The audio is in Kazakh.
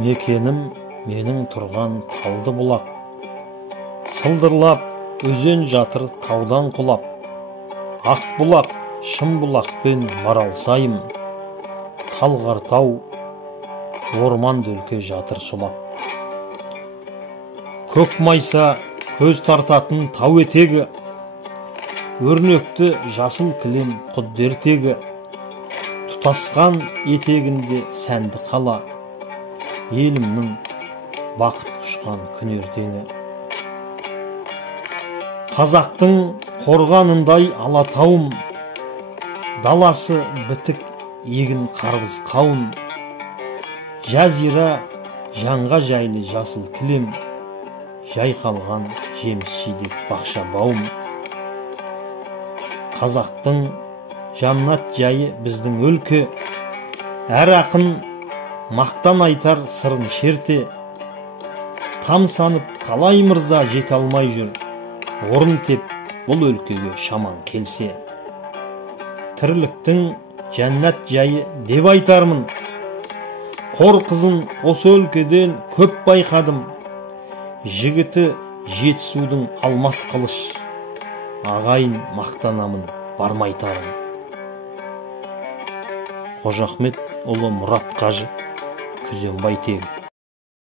Мекенім менің тұрған талды бұлақ, сылдырлап өзен жатыр таудан құлап. Ақ бұлақ, шым бұлақпен маралсайым, талғар тау, орман дөлке жатыр сұлап. Көк майса көз тартатын тау етегі, өрнекті жасыл кілем құдды ертегі. Тұтасқан етегінде сәнді қала, елімнің бақыт құшқан күн ертеңі. Қазақтың қорғанындай алатауым, даласы бітік егін қарбыз қауын. Жазира жанға жайлы жасыл кілем, жайқалған жеміс жидек бақша бауым. Қазақтың жаннат жайы біздің өлке, әр ақын мақтан айтар сырын шерте. Тамсанып талай мырза жете алмай жүр, орын теп бұл өлкеге шаман келсе. Тірліктің жәннат жайы деп айтармын, қор қызын осы өлкеден көп байқадым. Жігіті жетісудың алмас қылыш, ағайын мақтанамын бармайтарым. Қожа Ахмет ұлы Мұрат Қажы, Күзембай тегі.